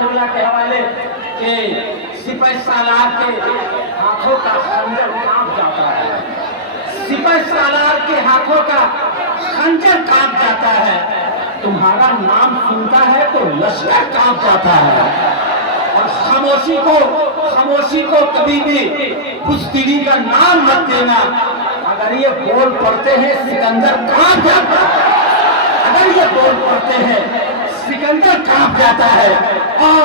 قبلہ کے حوالے کہ سپہ سالار کے ہاتھوں کا خنجر کانپ جاتا ہے، سپہ سالار کے ہاتھوں کا خنجر کانپ جاتا ہے، تمہارا نام سنتا ہے تو لشکر کانپ جاتا ہے۔ اور خاموشی کو کبھی بھی بزدلی کا نام مت دینا، اگر یہ بول پڑتے ہیں سکندر کانپ جاتا ہے، اگر یہ بول پڑتے ہیں سکندر کانپ جاتا ہے۔ اور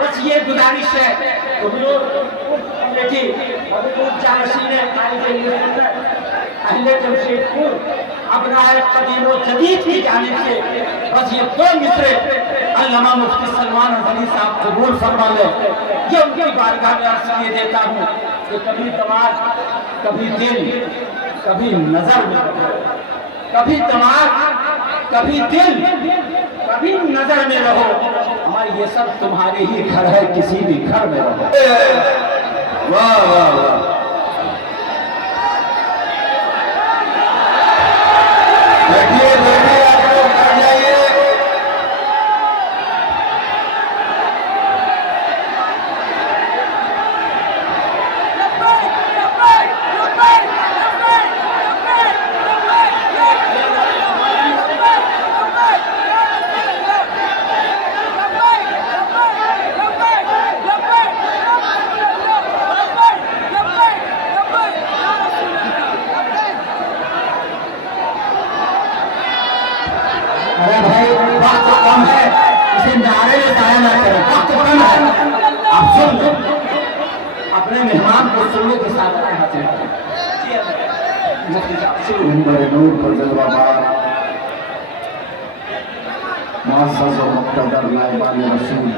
بس یہ گزارش ہے دیکھیے جانشین اہل جمشید پور ابنائے قدیم و جدید کی جانب سے بس یہ دو مصرے علامہ مفتی سلمان حسنی صاحب قبول فرما لیں۔ یہ ان کی بارگاہ میں عرض کیے دیتا ہوں کہ کبھی دماغ، کبھی دل، کبھی نظر میں رہو، کبھی دماغ، کبھی دل، کبھی نظر میں رہو، ہمارے یہ سب تمہارے ہی گھر ہے، کسی بھی گھر میں رہو۔ واہ واہ واہ، بیٹھیے بیٹھیے، آپ لوگ بیٹھ جائیے۔ ارے بھائی وقت کم ہے، اسے نعرے میں ضائع نہ کریں، وقت کم ہے، آپ سن لیں، اپنے مہمان کو سننے کے ساتھ آئے حاصل کریں۔ منبر نور پر جلوہ بار معزز و مقتدر نائبان رسول،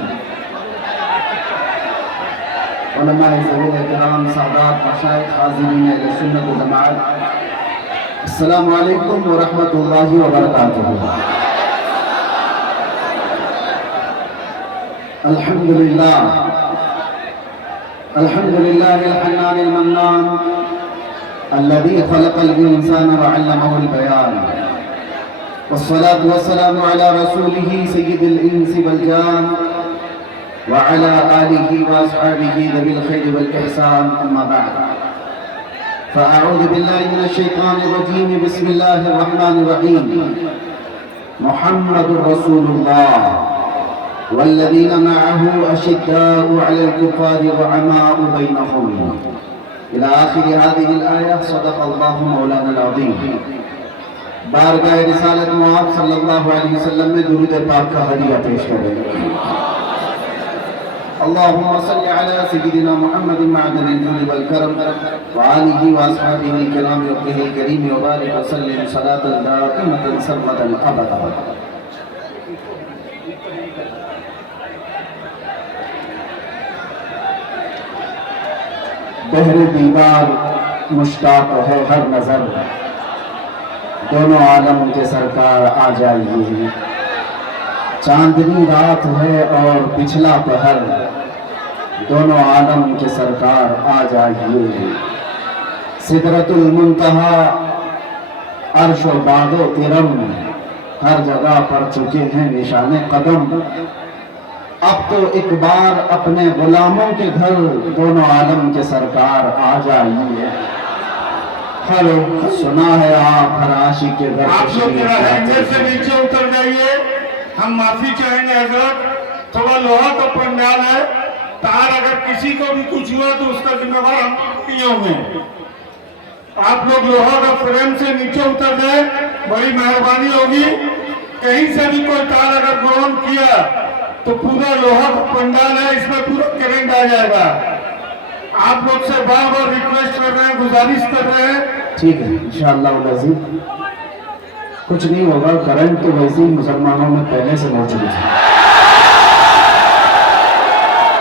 علماء ذوی احترام، سادات، مشائخ، حاضرین اہل سنت و جماعت، السلام علیکم ورحمۃ اللہ وبرکاتہ۔ الحمدللہ الحنان المنان الذي خلق الإنسان وعلمه البيان، والصلاة والسلام على رسوله سيد الإنس والجان وعلى آله وأصحابه ذوي الخير والإحسان، أما بعد فأعوذ بالله من الشيطان الرجيم، بسم الله الرحمن الرحيم، محمد رسول الله والذين معه أشداء على الكفار رحماء بينهم، إلى آخر هذه الآية، صدق الله مولانا العظيم۔ بارگاہ رسالت معاذ صلی اللہ علیہ وسلم میں درود پاک کا ہدیہ پیش کریں۔ اللهم صل على سيدنا محمد معدن الجود والكرم وآله وأصحابه الكرام وقته الكريم، وبارك وسلم صلاة دائمة سرمدا أبدا۔ بہر دیدار مشتاق ہے ہر نظر، دونوں عالم کے سرکار آ جائیے، چاندنی رات ہے اور پچھلا پہر، دونوں عالم کے سرکار آ جائیے، سدرۃ المنتہا عرش و باغ و کرم، ہر جگہ پڑ چکے ہیں نشان قدم، اب تو ایک بار اپنے غلاموں کے گھر دونوں عالم کے سرکار آ جائیے۔ ہلو سنا ہے آپ ہر عاشق کے گھر آپ لوگ ذرا ہینڈل سے نیچے اتر جائیے، ہم معافی چاہیں گے حضرت، تھوڑا لوہا کا پنڈال ہے، تار اگر کسی کو بھی کچھ ہوا تو اس کا ذمہ دار ہم نہیں ہوں گے۔ آپ لوگ لوہا کا فریم سے نیچے اتر جائے، بڑی مہربانی ہوگی۔ کہیں سے بھی کوئی تار اگر گراؤنڈ کیا تو پورا لوہا کا پنڈال ہے، اس میں پورا کرنٹ آ جائے گا۔ آپ لوگ سے بار بار ریکویسٹ کر رہے ہیں، گزارش کر رہے ہیں۔ ٹھیک ہے انشاءاللہ العزیز، کچھ نہیں ہوگا، کرنٹ تو ویسے ہی مسلمانوں میں پہلے سے موجود ہے،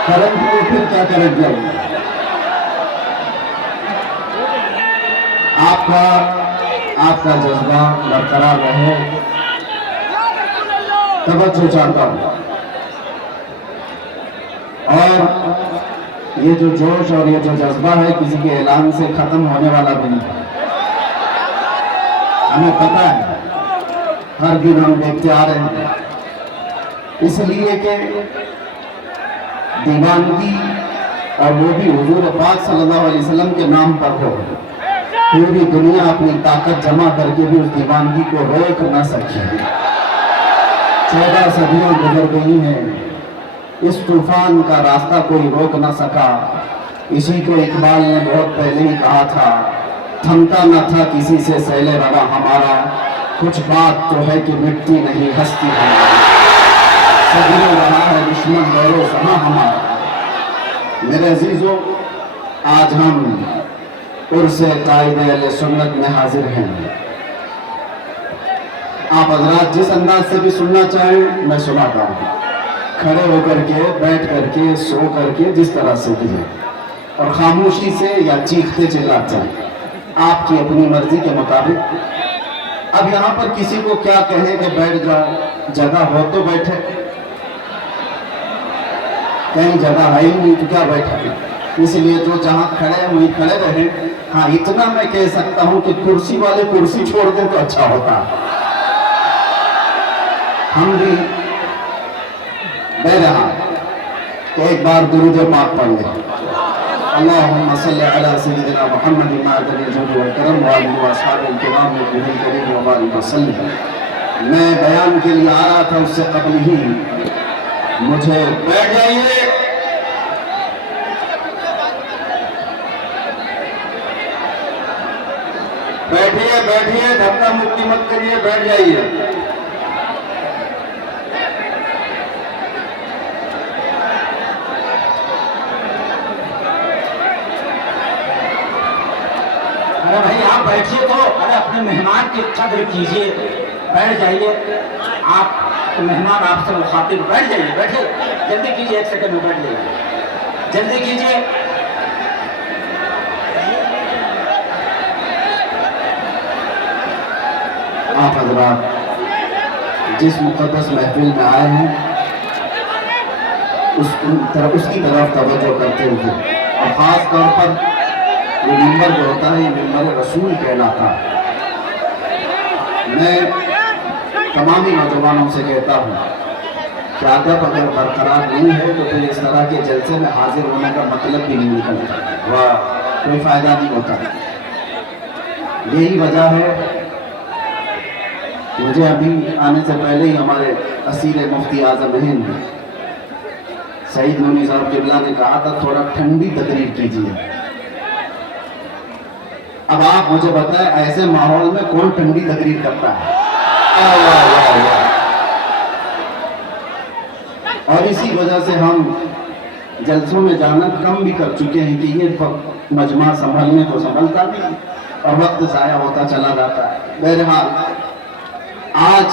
کرنٹ کو پھر کیا کرنٹ جائے۔ آپ کا جذبہ برقرار رہے، توجہ چاہتا ہوں، اور یہ جو جوش اور یہ جو جذبہ ہے کسی کے اعلان سے ختم ہونے والا بھی نہیں، ہمیں پتہ ہے، ہر دن ہم دیکھتے آ رہے ہیں، اس لیے کہ دیوانگی اور وہ بھی حضور پاک صلی اللہ علیہ وسلم کے نام پر ہو، پوری دنیا اپنی طاقت جمع کر کے بھی اس دیوانگی کو روک نہ سکی۔ 14 صدیاں گزر گئی ہیں، اس طوفان کا راستہ کوئی روک نہ سکا۔ اسی کو اقبال نے بہت پہلے ہی کہا تھا، تھمتا نہ تھا کسی سے سیل روا ہمارا، کچھ بات تو ہے کہ مٹتی نہیں ہستی ہماری، صدیوں رہا ہے دشمن غیر و زماں ہمارا۔ میرے عزیزوں، آج ہم عرس قائد اہل سنت میں حاضر ہیں۔ آپ حضرات جس انداز سے بھی سننا چاہیں میں سناتا ہوں، کھڑے ہو کر کے، بیٹھ کر کے، سو کر کے، جس طرح سے بھی ہے، اور خاموشی سے یا چیختے چلاتے ہیں، آپ کی اپنی مرضی کے مطابق۔ اب یہاں پر کسی کو کیا کہیں کہ بیٹھ جاؤ، جگہ ہو تو بیٹھے، کہیں جگہ ہے ہی نہیں تو کیا بیٹھے، اس لیے جو جہاں کھڑے ہیں وہیں کھڑے رہیں۔ ہاں اتنا میں کہہ سکتا ہوں کہ کرسی والے کرسی چھوڑ دیں تو اچھا ہوتا۔ ہم بھی بہرحال ایک بار درود پاک پڑھ لیں۔ اللہم صلی علی سیدنا محمد معدن الجود والکرم وآلہ واصحابہ الکرام والنبی الکریم وبارک وسلم۔ میں بیان کے لیے آ رہا تھا، اس سے قبل ہی مجھے بیٹھ جائیے، بیٹھیے بیٹھیے، دھکا مکی مت کریے، بیٹھ جائیے۔ ارے بھائی آپ بیٹھیے تو، ارے اپنے مہمان کی قدر کیجیے، بیٹھ جائیے۔ آپ مہمان آپ سے مخاطب، بیٹھ جائیے، بیٹھے، جلدی کیجیے، 1 سیکنڈ میں بیٹھ جائیے، جلدی کیجیے۔ آپ حضرات جس مقدس محفل میں آئے ہیں اس کی طرف توجہ کرتے ہوئے، اور خاص طور پر یہ ممبر جو ہوتا ہے، یہ ممبر رسول کہلاتا ہے۔ میں تمامی نوجوانوں سے کہتا ہوں کہ ادب اگر برقرار نہیں ہے تو پھر اس طرح کے جلسے میں حاضر ہونے کا مطلب بھی نہیں نکلتا، وہ کوئی فائدہ نہیں ہوتا۔ یہی وجہ ہے، مجھے ابھی آنے سے پہلے ہی ہمارے اسیر مفتی اعظم ہند سعید نونی صاحب قبلہ نے کہا تھا تھوڑا ٹھنڈی تقریر کیجیے۔ اب آپ مجھے بتائیں ایسے ماحول میں کون ٹھنڈی تقریر کرتا ہے؟ اور اسی وجہ سے ہم جلسوں میں جانا کم بھی کر چکے ہیں کہ یہ مجمع سنبھلنے کو سنبھلتا نہیں اور وقت ضائع ہوتا چلا جاتا ہے۔ بہرحال آج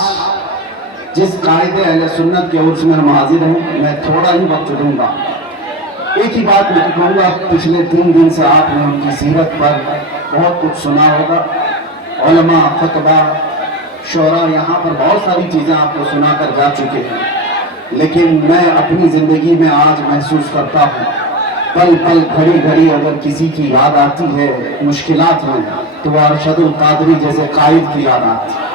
جس قائد اہل سنت کے عرس میں ہم حاضر ہیں، میں تھوڑا ہی وقت دوں گا، ایک ہی بات میں کہوں گا۔ پچھلے 3 دن سے آپ نے ان کی سیرت پر بہت کچھ سنا ہوگا، علماء، خطبہ، شعراء، یہاں پر بہت ساری چیزیں آپ کو سنا کر جا چکے ہیں، لیکن میں اپنی زندگی میں آج محسوس کرتا ہوں، پل پل گھڑی گھڑی اگر کسی کی یاد آتی ہے مشکلات میں، تو وہ ارشد القادری جیسے قائد کی یاد آتی ہے۔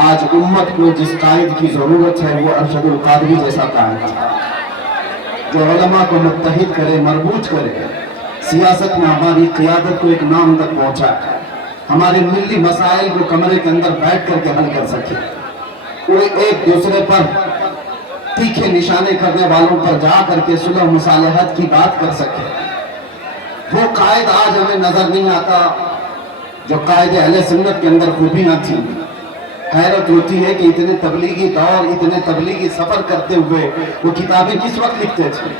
آج امت کو جس قائد کی ضرورت ہے وہ ارشد القادری جیسا قائد ہے، جو علماء کو متحد کرے، مربوط کرے، سیاست میں ہماری قیادت کو ایک نام تک پہنچائے، ہمارے ملی مسائل کو کمرے کے اندر بیٹھ کر کے حل کر سکے، کوئی ایک دوسرے پر تیکھے نشانے کرنے والوں پر جا کر کے صلح و مصالحت کی بات کر سکے۔ وہ قائد آج ہمیں نظر نہیں آتا جو قائد اہل سنت کے اندر خوبیاں تھیں۔ حیرت ہوتی ہے کہ اتنے تبلیغی دور، اتنے تبلیغی سفر کرتے ہوئے وہ کتابیں کس وقت لکھتے تھے،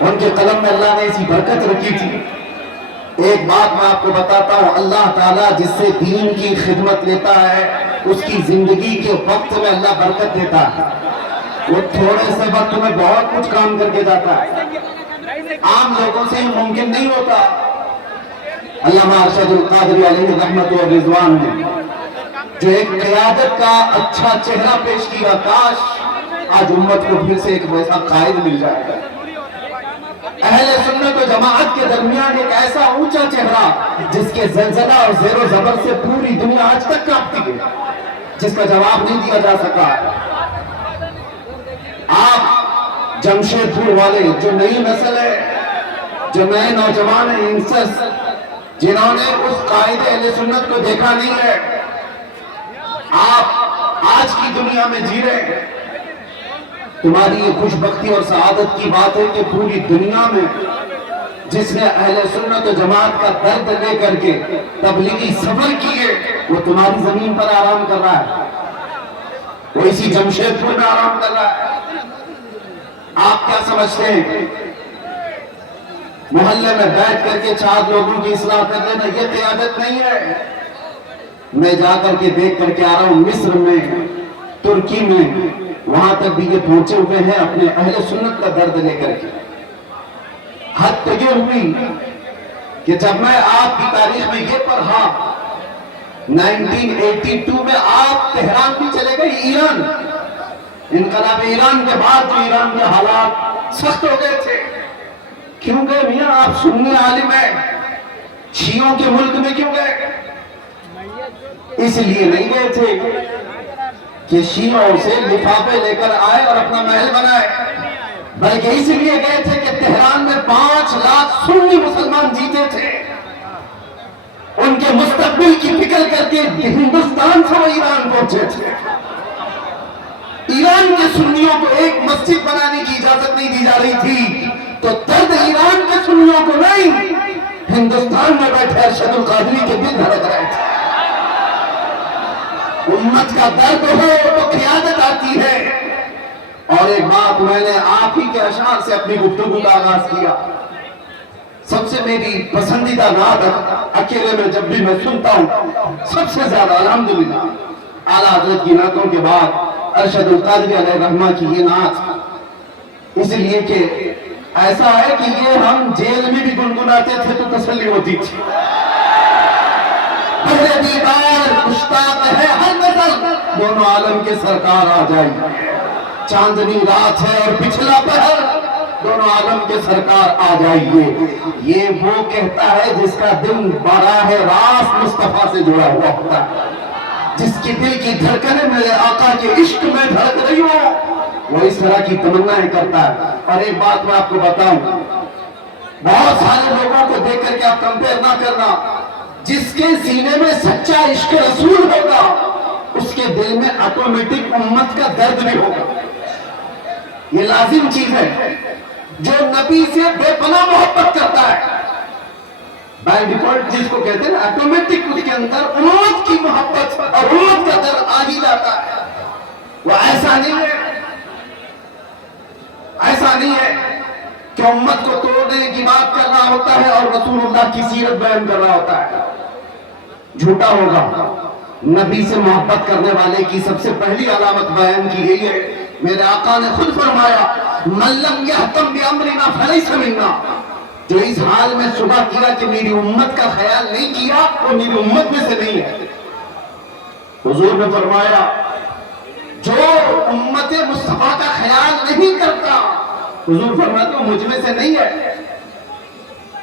ان کے قلم میں اللہ نے ایسی برکت رکھی تھی۔ ایک بات میں آپ کو بتاتا ہوں، اللہ تعالیٰ جس سے دین کی خدمت لیتا ہے اس کی زندگی کے وقت میں اللہ برکت دیتا ہے، وہ تھوڑے سے وقت میں بہت کچھ کام کر کے جاتا ہے، عام لوگوں سے یہ ممکن نہیں ہوتا۔ علامہ ارشد القادری علیہ رحمت و رضوان نے جو ایک قیادت کا اچھا چہرہ پیش کیا، کاش آج امت کو پھر سے ایک ویسا قائد مل جائے۔ اہل سنت و جماعت کے درمیان ایک ایسا اونچا چہرہ جس کے زلزلہ اور زیر و زبر سے پوری دنیا آج تک کانپتی ہے، جس کا جواب نہیں دیا جا سکا۔ آپ جمشید پور والے جو نئی نسل ہے، جو نئے نوجوان ہیں، ینگسٹرز جنہوں نے اس قائد اہل سنت کو دیکھا نہیں ہے، آپ آج کی دنیا میں جی رہے ہیں۔ تمہاری یہ خوش بختی اور سعادت کی بات ہے کہ پوری دنیا میں جس نے اہل سنت و جماعت کا درد لے کر کے تبلیغی سفر کیے، وہ تمہاری زمین پر آرام کر رہا ہے، وہ اسی جمشید پور میں آرام کر رہا ہے۔ آپ کیا سمجھتے ہیں محلے میں بیٹھ کر کے 4 لوگوں کی اصلاح کر لینا یہ قیادت نہیں ہے؟ میں جا کر کے دیکھ کر کے آ رہا ہوں، مصر میں، ترکی میں، وہاں تک بھی یہ پہنچے ہوئے ہیں اپنے اہل سنت کا درد لے کر کے۔ حد تو یہ ہوئی کہ جب میں آپ کی تاریخ میں یہ پڑھا 1982 میں آپ تہران بھی چلے گئے، ایران، انقلاب ایران کے بعد جو ایران کے حالات سخت ہو گئے تھے، کیوں گئے میاں؟ آپ سنی عالم ہیں، شیعوں کے ملک میں کیوں گئے؟ اس لیے نہیں گئے تھے کہ شیعوں سے لفافے لے کر آئے اور اپنا محل بنائے، بلکہ اس لیے گئے تھے کہ تہران میں 5 لاکھ سنی مسلمان جیتے تھے، ان کے مستقبل کی فکر کر کے ہندوستان سے وہ ایران پہنچے تھے۔ ایران کے سنیوں کو ایک مسجد بنانے کی اجازت نہیں دی جا رہی تھی، تو درد ایران کے سنیوں کو نہیں، ہندوستان میں بیٹھے ارشد القادری کے دل دھڑک رہے تھے۔ امت کا درد ہو تو قیادت آتی ہے۔ اور ایک بات میں نے آپ ہی کے اشعار سے اپنی گفتگو کا آغاز کیا۔ سب سے میری پسندیدہ نعت اکیلے میں جب بھی میں سنتا ہوں، سب سے زیادہ الحمدللہ اعلیٰ حضرت کی نعتوں کے بعد ارشد القادری علیہ رحمہ کی یہ نعت، اس لیے کہ ایسا ہے کہ یہ ہم جیل میں بھی گنگناتے تھے تو تسلی ہوتی تھی۔ پہلے دیدار مشتاق ہے ہر نظر، دونوں عالم کے سرکار آ جائیے۔ چاندنی رات ہے اور پچھلا پہر، دونوں عالم کے سرکار آ جائیے۔ یہ وہ کہتا ہے جس کا دل براہ راست مصطفیٰ سے جڑا ہوا ہوتا ہے، جس کی دل کی دھڑکنیں میرے آقا کے عشق میں دھڑک رہی ہو، وہ اس طرح کی تمنائیں کرتا ہے۔ اور ایک بات میں آپ کو بتاؤں، بہت سارے لوگوں کو دیکھ کر کے آپ کمپیئر نہ کرنا، جس کے سینے میں سچا عشق رسول ہوگا اس کے دل میں آٹومیٹک امت کا درد بھی ہوگا۔ یہ لازم چیز ہے۔ جو نبی سے بے پناہ محبت کرتا ہے، بائی ڈیفالٹ جس کو کہتے ہیں نا، آٹومیٹک اس کے اندر امت کی محبت اور امت کا درد آ ہی جاتا ہے۔ وہ ایسا نہیں ہے، ایسا نہیں ہے کہ امت کو توڑنے کی بات کر رہا ہوتا ہے اور رسول اللہ کی سیرت بیان کر رہا ہوتا ہے۔ جھوٹا ہوگا۔ نبی سے محبت کرنے والے کی سب سے پہلی علامت بیان کی گئی ہے، میرے آقا نے خود فرمایا، من لم یہتم بامرنا فلیس منا، جو اس حال میں صبح کیا کہ میری امت کا خیال نہیں کیا، وہ میری امت میں سے نہیں ہے۔ حضور نے فرمایا، جو امت مصطفیٰ کا خیال نہیں کرتا، حضور فرماتے وہ مجھ میں سے نہیں ہے۔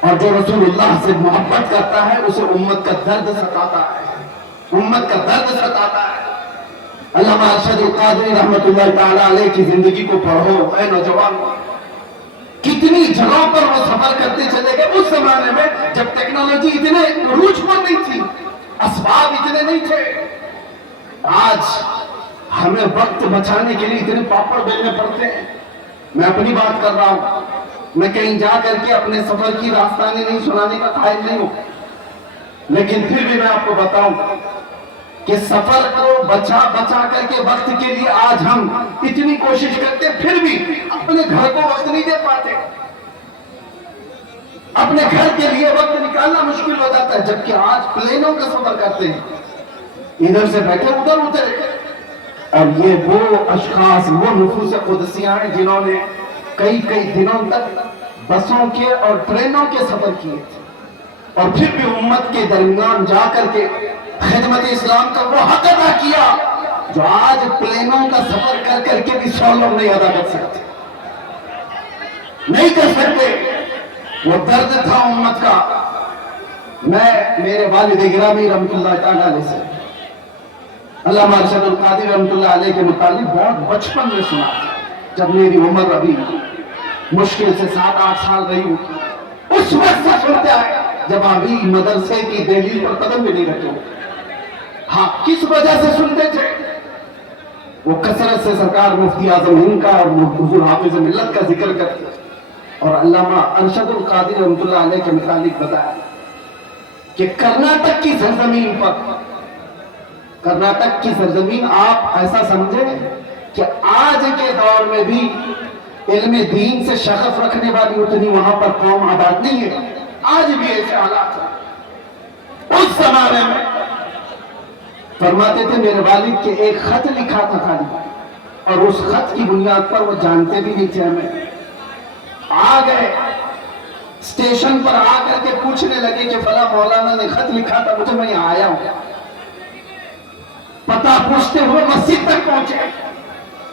اور جو رسول اللہ سے محبت کرتا ہے اسے امت کا درد ستاتا ہے، امت کا درد ستاتا ہے۔ علامہ ارشد القادری رحمت اللہ تعالیٰ علیہ کی زندگی کو پڑھو اے نوجوان، کتنی جگہوں پر وہ سفر کرتے چلے گئے۔ اس زمانے میں جب ٹیکنالوجی اتنے عروج پر نہیں تھی، اسباب اتنے نہیں تھے، آج ہمیں وقت بچانے کے لیے اتنے پاپڑ بیلنے پڑتے ہیں۔ میں اپنی بات کر رہا ہوں، میں کہیں جا کر کے اپنے سفر کی داستانیں نہیں سنانے کا قائل نہیں ہوں، لیکن پھر بھی میں آپ کو بتاؤں کہ سفر کو بچا کر کے وقت کے لیے آج ہم اتنی کوشش کرتے پھر بھی اپنے گھر کو وقت نہیں دے پاتے، اپنے گھر کے لیے وقت نکالنا مشکل ہو جاتا ہے، جبکہ آج پلینوں کا سفر کرتے ہیں، ادھر سے بیٹھے ادھر اترے۔ اور یہ وہ اشخاص، وہ نفوس قدسیاں ہیں جنہوں نے کئی دنوں تک بسوں کے اور ٹرینوں کے سفر کیے تھے، اور پھر بھی امت کے درمیان جا کر کے خدمت اسلام کا وہ حق ادا کیا جو آج پلینوں کا سفر کر کے بھی 100 لوگ نہیں ادا کر سکتے، نہیں کر سکتے۔ وہ درد تھا امت کا۔ میں میرے والد گرامی رحمت اللہ تعالیٰ علیہ سے علامہ ارشد القادری رحمت اللہ علیہ کے متعلق بہت بچپن میں سنا تھا۔ جب میری عمر ابھی مشکل سے 7-8 سال رہی ہوں، اس وقت سے سنتے آئے جب ابھی مدرسے کی دہلیز پر قدم بھی نہیں رکھے. ہاں، کس وجہ سے سنتے تھے؟ وہ کثرت سے سرکار مفتی اعظم ہند کا اور حضور حافظ ملت کا ذکر کرتے اور علامہ ارشد القادری رحمۃ اللہ علیہ کے متعلق بتایا کہ کرناٹک کی سرزمین پر، کرناٹک کی سرزمین آپ ایسا سمجھیں کہ آج کے دور میں بھی علم دین سے شغف رکھنے والی اتنی وہاں پر قوم آباد نہیں ہے. آج بھی ایسے حالات ہیں. اس زمانے میں فرماتے تھے میرے والد کے ایک خط لکھا تھا خالی، اور اس خط کی بنیاد پر وہ جانتے بھی نہیں تھے ہمیں. آ گئے اسٹیشن پر آ کر کے پوچھنے لگے کہ فلاں مولانا نے خط لکھا تھا مجھے، میں یہاں آیا ہوں. پتہ پوچھتے ہوئے مسجد تک پہنچے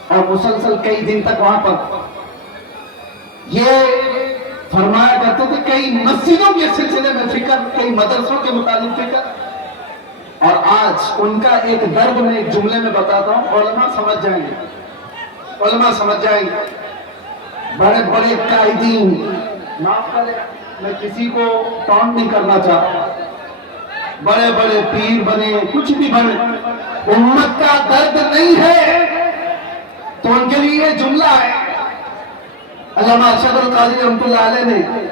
اور مسلسل کئی دن تک وہاں پر یہ فرمایا کرتے تھے کئی مسجدوں کے سلسلے میں فکر، کئی مدرسوں کے متعلق فکر. اور آج ان کا ایک درد میں ایک جملے میں بتاتا ہوں، علماء سمجھ جائیں گے، علماء سمجھ جائیں گے. بڑے بڑے قائدین، معاف کریں میں کسی کو ٹونٹ نہیں کرنا چاہتا، بڑے بڑے پیر بنے، کچھ بھی بنے، امت کا درد نہیں ہے تو ان کے لیے یہ جملہ ہے. علامہ ارشد القادری رحمۃ اللہ علیہ نے،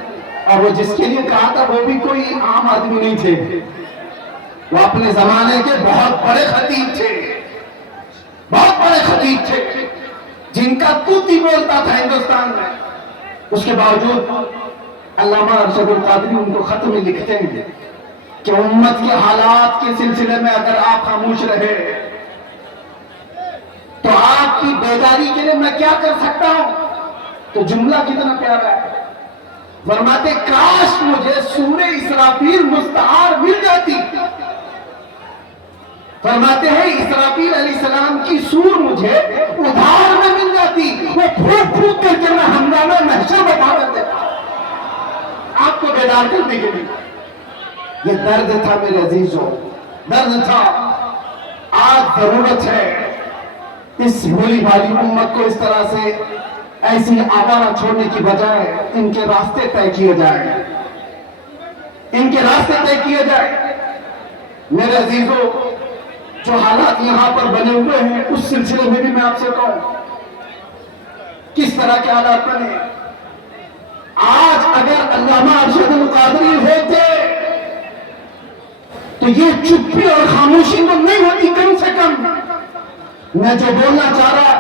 اور وہ جس کے لیے کہا تھا وہ بھی کوئی عام آدمی نہیں تھے، وہ اپنے زمانے کے بہت بڑے خطیب تھے، بہت بڑے خطیب تھے جن کا توتی بولتا تھا ہندوستان میں. اس کے باوجود علامہ ارشد القادری ان کو خط میں لکھتے ہیں کہ امت کے حالات کے سلسلے میں اگر آپ خاموش رہے تو آپ کی بیداری کے لیے میں کیا کر سکتا ہوں. تو جملہ کتنا پیارا ہے، فرماتے کاش مجھے سورہ اسرافیل مستعار مل جاتی. فرماتے ہیں اسرافیل علیہ السلام کی سور مجھے ادھار میں مل جاتی، وہ پھونک پھونک کر کے میں ہنگامہ محشر بتا دیتا آپ کو بیدار کرنے کے لیے. یہ درد تھا میرے عزیزوں، درد تھا. آج ضرورت ہے اس بھولی بھالی امت کو اس طرح سے ایسی آوارہ چھوڑنے کی بجائے ان کے راستے طے کیے جائیں، ان کے راستے طے کیے جائیں. میرے عزیزوں، جو حالات یہاں پر بنے ہوئے ہیں اس سلسلے میں بھی میں آپ سے کہوں کس طرح کے حالات بنے. آج اگر علامہ ارشد القادری ہوتے تو یہ چپی اور خاموشی تو نہیں ہوتی. کم سے کم میں جو بولنا چاہ رہا،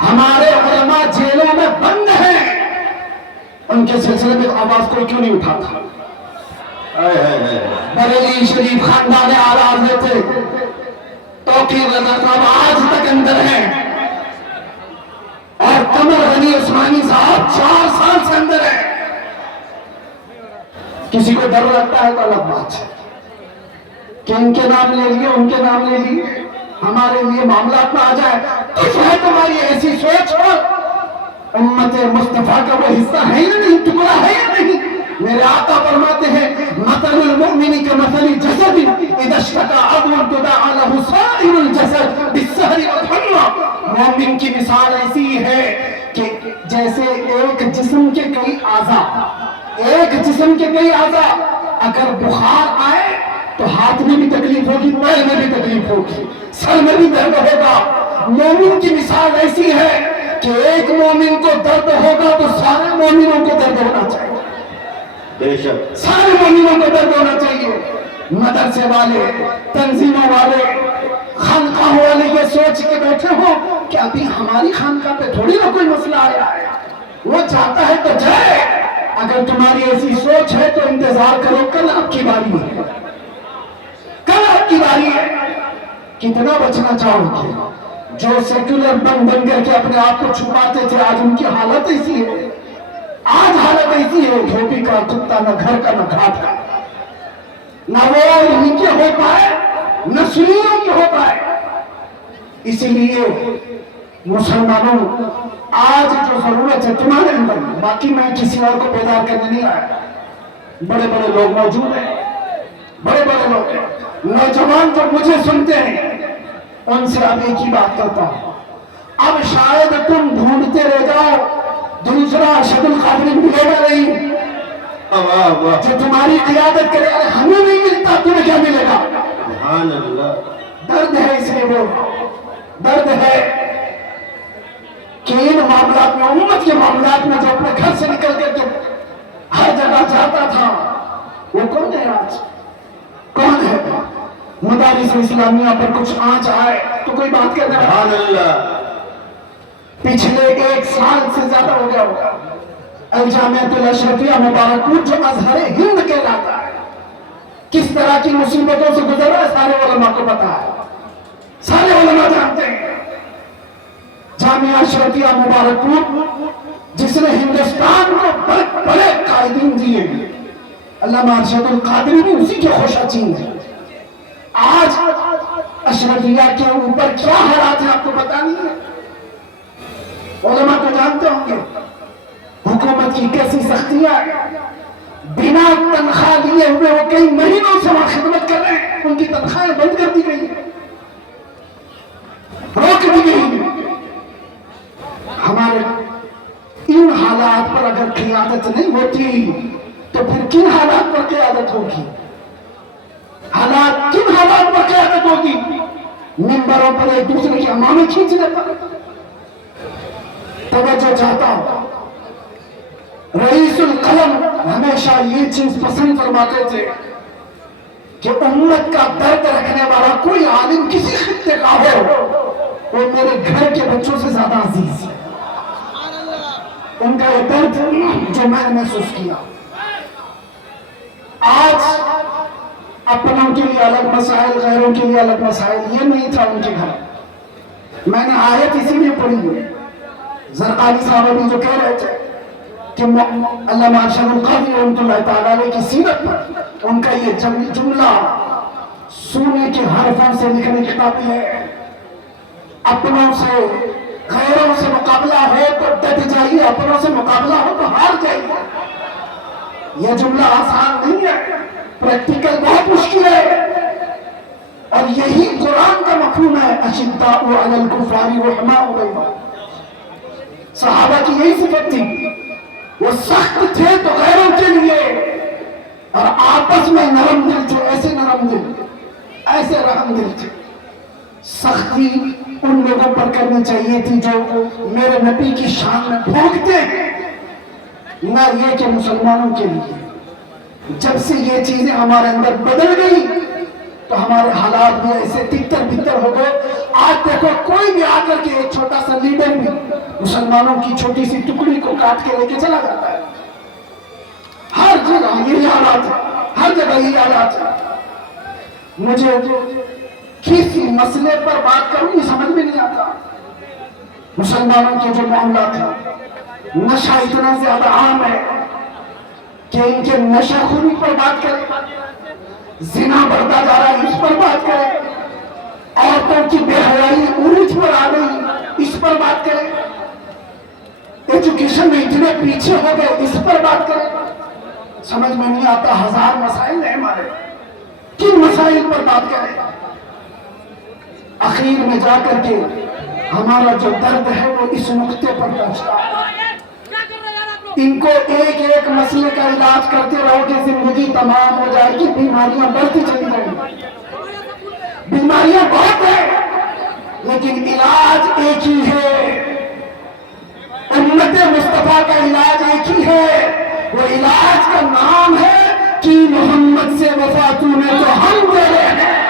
ہمارے علماء جیلوں میں بند ہیں، ان کے سلسلے میں آواز کوئی کیوں نہیں اٹھاتا. بریلی شریف خاندان اعلیٰ حضرت توقیر رضا صاحب آج تک اندر ہیں، اور قمر غنی عثمانی صاحب 4 سال سے اندر ہیں. کسی کو ڈر لگتا ہے تو الگ بات ہے کہ ان کے نام لے لیے، ان کے نام لے لیے، ہمارے لیے معاملات میں آ جائے. کچھ ہے تمہاری ایسی سوچ ہو، امت مصطفیٰ کا وہ حصہ ہے یا نہیں، ٹکڑا ہے یا نہیں. میرے آقا فرماتے ہیں مثل المؤمن کمثل جسد اذا اشتكى عضو تداعى له سائر الجسد بالسهر والحمى. مومن کی مثال ایسی ہے کہ جیسے ایک جسم کے کئی اعضاء، ایک جسم کے کئی اعضاء، اگر بخار آئے تو ہاتھ میں بھی تکلیف ہوگی، پیر میں بھی تکلیف ہوگی، سر میں بھی درد ہوگا. مومن کی مثال ایسی ہے کہ ایک مومن کو درد ہوگا تو سارے مومنوں کو درد ہونا چاہیے، سارے مومنوں کو درد ہونا چاہیے. مدرسے والے، تنظیموں والے، خانقاہ والے یہ سوچ کے بیٹھے ہو کہ ابھی ہماری خانقاہ پہ تھوڑی نہ کوئی مسئلہ آیا ہے، وہ چاہتا ہے تو جائے. اگر تمہاری ایسی سوچ ہے تو انتظار کرو، کل آپ کی باری ہے، کل آپ کی باری ہے. کتنا بچنا چاہو گے؟ جو سیکولر بن بن کر کے اپنے آپ کو چھپاتے تھے آج ان کی حالت ایسی ہے، آج حالت ایسی ہے. دھوبی کا کتا نہ گھر کا نہ گھاٹ کا، نہ وہ ان کے ہو پائے نہ سنیوں کے ہو پائے. اسی لیے مسلمانوں آج جو ضرورت ہے تمہارے اندر، باقی میں کسی اور کو بیدار کرنے نہیں آیا. بڑے بڑے لوگ موجود ہیں، بڑے بڑے لوگ ہیں. نوجوان جو مجھے سنتے ہیں ان سے اب ایک ہی بات کرتا ہوں، اب شاید تم ڈھونڈتے رہ جاؤ دوسرا ارشد القادری ملے گا نہیں واہ واہ جو تمہاری قیادت کرے. ارے ہمیں نہیں ملتا تمہیں کیا ملے گا؟ سبحان اللہ. درد ہے اس لیے وہ درد ہے کہ ان معاملات میں امت کے معاملات میں جو اپنے گھر سے نکل کر کے ہر جگہ جاتا تھا وہ کون ہے آج؟ کون ہے؟ مدارس اسلامیہ پر کچھ آنچ آئے تو کوئی بات کرنے والا؟ سبحان اللہ. پچھلے 1 سال سے زیادہ ہو گیا ہوگا الجامعۃ الاشرفیہ مبارک پور جو ازہر ہند کہلاتا ہے کس طرح کی مصیبتوں سے گزرا ہے سارے علماء کو پتا ہے. سارے علماء جانتے ہیں. جامعہ اشرفیہ مبارک پور جس نے ہندوستان کو بڑے قائدین دیے علامہ ارشد القادری بھی اسی کے خوشہ چین ہے. آج اشرفیہ کے اوپر کیا حالات ہیں آپ کو پتا نہیں ہے؟ علماء کو جانتے ہوں گے حکومت کی کیسی سختیاں بنا تنخواہ لیے ہوئے وہ کئی مہینوں سے وہاں خدمت کر رہے ہیں. ان کی تنخواہیں بند کر دی گئی ہیں روک دی گئی. ہمارے ان حالات پر اگر قیادت نہیں ہوتی تو پھر کن حالات پر قیادت ہوگی؟ کن حالات پر قیادت ہوگی؟ منبروں پر ایک دوسرے کی امامیں کھینچنے پر. توجہ چاہتا ہوں رئیس القلم ہمیشہ یہ چیز پسند فرماتے تھے کہ امت کا درد رکھنے والا کوئی عالم کسی خطے کا ہو وہ میرے گھر کے بچوں سے زیادہ عزیز ہے. ان کا یہ درد جو میں نے محسوس کیا. آج اپنوں کے لیے الگ مسائل غیروں کے لیے الگ مسائل یہ نہیں تھا ان کے گھر. میں نے آیت اسی لیے پڑھی ہے زرقانی صاحب ابھی جو کہہ رہے تھے کہ علامہ ارشد القادری رحمۃ اللہ تعالیٰ علیہ کی سیرت پر ان کا یہ جملہ سونے کے حرفوں سے لکھنے کی قابل ہے. اپنوں سے غیروں سے مقابلہ ہو تو ڈٹ جائیے اپنوں سے مقابلہ ہو تو ہار جائیے. یہ جملہ آسان نہیں ہے پریکٹیکل بہت مشکل ہے اور یہی قرآن کا مفہوم ہے اشداء علی الکفار رحماء بینہم. صحابہ کی یہی صفت تھی وہ سخت تھے تو غیروں کے لیے اور آپس میں نرم دل تھے. ایسے نرم دل ایسے رحم دل تھے. سختی ان لوگوں پر کرنی چاہیے تھی جو میرے نبی کی شان میں بھونکتے ہیں نہ یہ کہ مسلمانوں کے لیے. جب سے یہ چیزیں ہمارے اندر بدل گئی تو ہمارے حالات بھی ایسے تتر بتر ہو گئے. آج دیکھو کوئی بھی آ کر کے ایک چھوٹا سا لیڈر بھی مسلمانوں کی چھوٹی سی ٹکڑی کو کاٹ کے لے کے چلا جاتا ہے. ہر جگہ یہی حالات ہے ہر جگہ یہی حالات ہے. مجھے کسی مسئلے پر بات کروں یہ سمجھ میں نہیں آتا. مسلمانوں کے جو معاملات ہیں نشہ اتنا زیادہ عام ہے کہ ان کے نشہ خوری پر بات کریں زنا بڑھتا جا رہا ہے اس پر بات کریں عورتوں کی بے حیائی عروج پر آ گئی اس پر بات کریں ایجوکیشن میں اتنے پیچھے ہو گئے اس پر بات کریں. سمجھ میں نہیں آتا ہزار مسائل ہیں ہمارے کن مسائل پر بات کریں. اخیر میں جا کر کے ہمارا جو درد ہے وہ اس نقطے پر پہنچتا ہے. ان کو ایک ایک مسئلے کا علاج کرتے رہو کہ زندگی تمام ہو جائے گی. بیماریاں بڑھتی چلی جائیں گی. بیماریاں بہت ہیں لیکن علاج ایک ہی ہے. امت مصطفیٰ کا علاج ایک ہی ہے. وہ علاج کا نام ہے کہ محمد سے وفا تمہیں تو ہم دے رہے ہیں.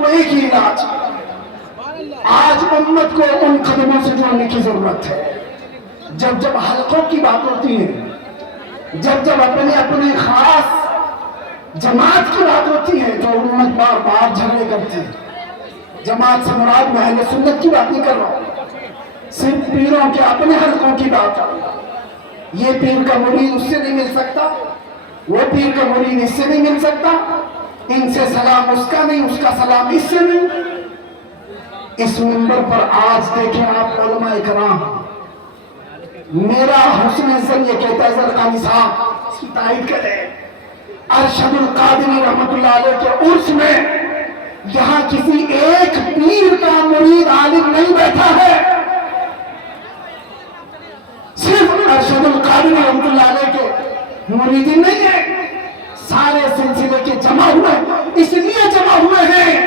وہ ایک ہی علاج. آج امت کو ان قدموں سے جوڑنے کی ضرورت ہے. جب جب حلقوں کی بات ہوتی ہے جب جب اپنے خاص جماعت کی بات ہوتی ہے تو امت بار بار جھگڑے کرتی ہے. جماعت سے مراد میں اہل سنت کی بات نہیں کر رہا ہوں صرف پیروں کے اپنے حلقوں کی بات. یہ پیر کا مرید اس سے نہیں مل سکتا وہ پیر کا مرید اس سے نہیں مل سکتا. ان سے سلام اس کا نہیں اس کا سلام اس سے نہیں. اس منبر پر آج دیکھیں آپ علماء اکرام میرا حسن زن یہ کہتا ہے زرقانی صاحب اس کی تائید کرے ارشد القادری رحمت اللہ علیہ کے عرس میں یہاں کسی ایک پیر کا مرید عالم نہیں بیٹھا ہے، صرف ارشد القادری رحمۃ اللہ علیہ کے مرید نہیں ہے، سارے سلسلے کے جمع ہوئے، اس لیے جمع ہوئے ہیں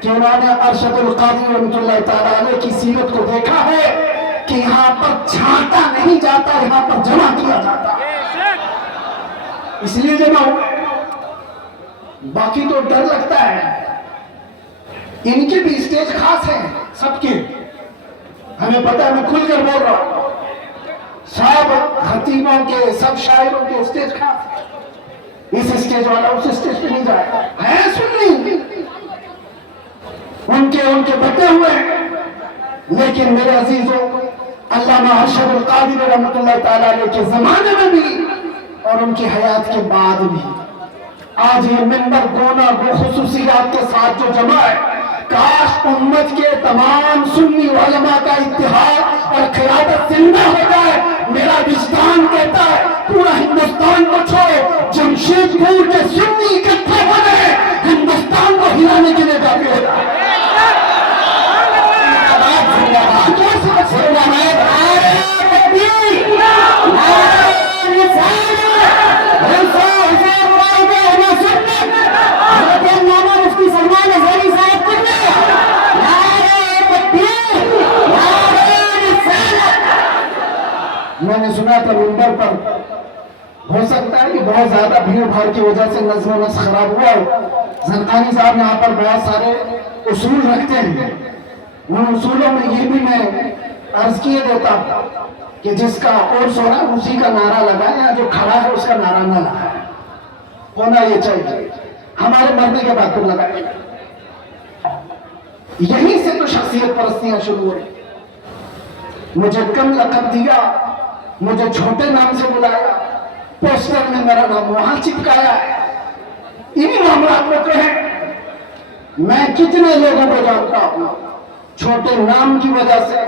کہ انہوں نے ارشد القادری رحمۃ اللہ تعالیٰ علیہ کی سیرت کو دیکھا ہے کہ یہاں پر چھانٹا نہیں جاتا، یہاں پر جمع کیا جاتا، اس لیے جمع ہوئے۔ باقی تو ڈر لگتا ہے، ان کے بھی اسٹیج خاص ہیں سب کے، ہمیں پتہ ہے، میں کھل کر بول رہا ہوں، سب خطیبوں کے سب شاعروں کے اسٹیج خاص ہیں، اس اسٹیج والا اس اسٹیج پہ نہیں جائے ہے، سنی ان کے بٹے ہوئے ہیں، لیکن میرے عزیزوں علامہ ارشد القادری رحمۃ اللہ تعالیٰ علیہ کے زمانے میں بھی اور ان کی حیات کے بعد بھی آج یہ منبر گونا وہ خصوصیات کے ساتھ جو جمع ہے، کاش امت کے تمام سنی علماء کا اتحاد اور قیادت زندہ ہو جائے۔ میرا وجدان کہتا ہے پورا ہندوستان کو چھوڑو، جمشید پور کے سنی اکٹھے بنے ہندوستان کو ہلانے کے لیے کافی ہو جائے۔ میں نے سنا تھا منبر پر، ہو سکتا ہے کہ بہت زیادہ بھیڑ بھاڑ کی وجہ سے نظم و نسق خراب ہوا ہو، زرقانی صاحب یہاں پر بہت سارے اصول رکھتے ہیں، ان اصولوں میں یہ بھی میں عرض کیے دیتا کہ جس کا عرس ہو رہا ہے اسی کا نعرہ لگائے، یا جو کھڑا ہے اس کا نعرہ نہ لگائے، ہونا یہ چاہیے، ہمارے مرنے کے بعد پھر لگائے۔ یہیں سے تو شخصیت پرستیاں شروع ہوئی، مجھے کم لقب دیا، مجھے چھوٹے نام سے بلایا، پوسٹر میں میرا نام وہاں چپکایا ہے، انہی معاملات میں تو ہے۔ میں کتنے لوگوں کو جانتا ہوں چھوٹے نام کی وجہ سے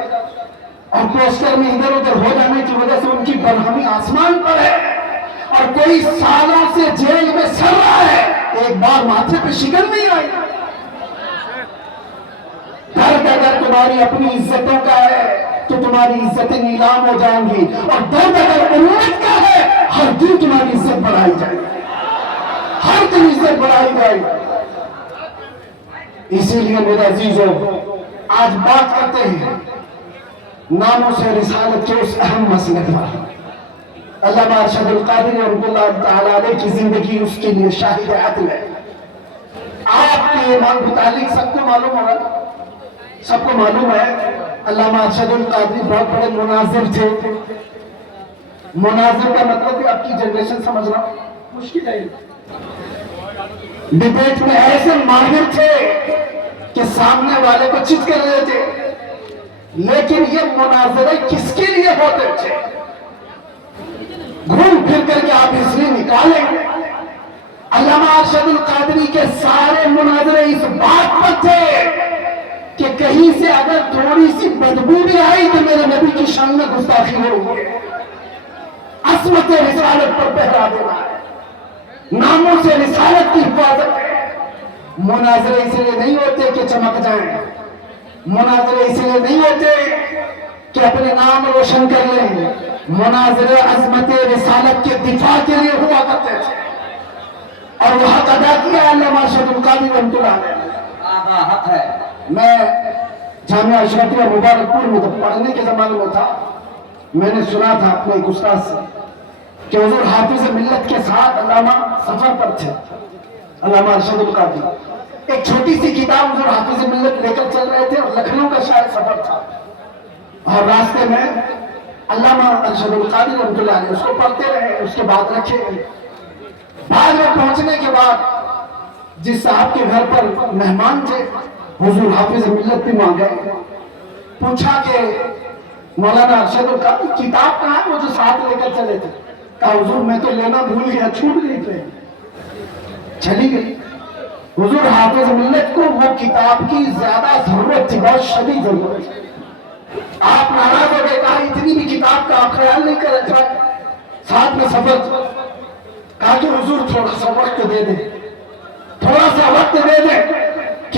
اور پوسٹر میں ادھر ادھر ہو جانے کی وجہ سے ان کی برہمی آسمان پر ہے، اور کوئی سالوں سے جیل میں سڑ رہا ہے، ایک بار ماتھے پہ شکن نہیں آئی۔ درد اگر تمہاری اپنی عزتوں کا ہے تو تمہاری عزتیں نیلام ہو جائیں گی، اور درد اگر امت کا ہے ہر دن تمہاری عزت بڑھائی جائے گی، ہر دن عزت بڑھائی جائے گی۔ اسی لیے میرے عزیزوں آج بات کرتے ہیں ناموں سے رسالت کے اس اہم مسئلے پر۔ علامہ ارشد القادری رحمۃ اللہ تعالیٰ علیہ کی زندگی اس کے لیے شاہد عدل ہے۔ آپ کے ایمان متعلق سب کو معلوم ہوگا، سب کو معلوم ہے علامہ ارشد القادری بہت بڑے مناظر تھے۔ مناظر کا مطلب کہ آپ کی جنریشن سمجھنا مشکل ہے، ڈیبیٹ میں ایسے ماہر تھے کہ سامنے والے کو چت کر رہے تھے، لیکن یہ مناظرے کس کے لیے ہوتے تھے؟ گھوم پھر کر کے آپ ہسٹری نکالیں، علامہ ارشد القادری کے سارے مناظرے اس بات پر تھے کہ کہیں سے اگر تھوڑی سی بدبو بھی آئی تو میرے نبی کی شان میں گستاخی ہوگی، عصمت رسالت پر پہرا دینا ہے، ناموں سے رسالت کی حفاظت ہے۔ مناظرے اس لیے نہیں ہوتے کہ چمک جائیں، مناظرے اس لیے نہیں ہوتے کہ اپنے نام روشن کر لیں، مناظرے عظمت رسالت کے دفاع کے لیے ہوا کرتے تھے، اور وہ حق ادا کیا علامہ ارشد القادری رحمۃ اللہ علیہ۔ حق ہے، میں جامعہ اشرفیہ مبارک پور میں جب پڑھنے کے زمانے میں تھا، میں نے سنا تھا اپنے ایک استاد سے کہ حضور حافظ ملت کے ساتھ علامہ سفر پر تھے، علامہ ارشد القادری۔ ایک چھوٹی سی کتاب حضور حافظ ملت لے کر چل رہے تھے، اور لکھنؤ کا شاید سفر تھا، اور راستے میں علامہ ارشد القادری رحمۃ اللہ علیہ اس کو پڑھتے رہے، اس کے بعد رکھے گئے۔ بعد میں پہنچنے کے بعد جس صاحب کے گھر پر مہمان تھے، حضور حافظ ملت بھی وہاں گئے، پوچھا کہ مولانا ارشد القادری کتاب کہاں ہے وہ جو ساتھ لے کر چلے تھے؟ کہا حضور میں تو لینا بھول گیا، چھوٹ گئی تھے، چلی گئی۔ حضور حافظ ملت کو وہ کتاب کی زیادہ ضرورت تھی، بہت شدید ضرورت تھی۔ آپ ناراض ہو گئے، کہا اتنی بھی کتاب کا آپ خیال نہیں کر رہے، ساتھ میں سفر، کہا کہ حضور تھوڑا سا وقت دے دیں، تھوڑا سا وقت دے دیں،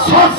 100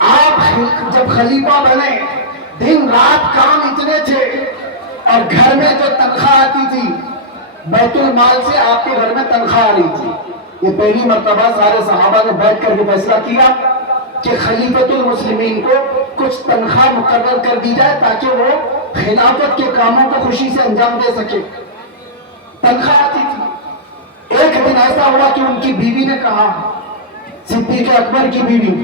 آپ جب خلیفہ بنے دن رات کام اتنے تھے اور گھر میں جو تنخواہ آتی تھی بیت المال سے آپ کے گھر میں تنخواہ آ رہی تھی۔ یہ پہلی مرتبہ سارے صحابہ نے بیٹھ کر کے فیصلہ کیا کہ خلیفۃ المسلمین کو کچھ تنخواہ مقرر کر دی جائے تاکہ وہ خلافت کے کاموں کو خوشی سے انجام دے سکے۔ تنخواہ آتی تھی۔ ایک دن ایسا ہوا کہ ان کی بیوی نے کہا، صدیق اکبر کی بیوی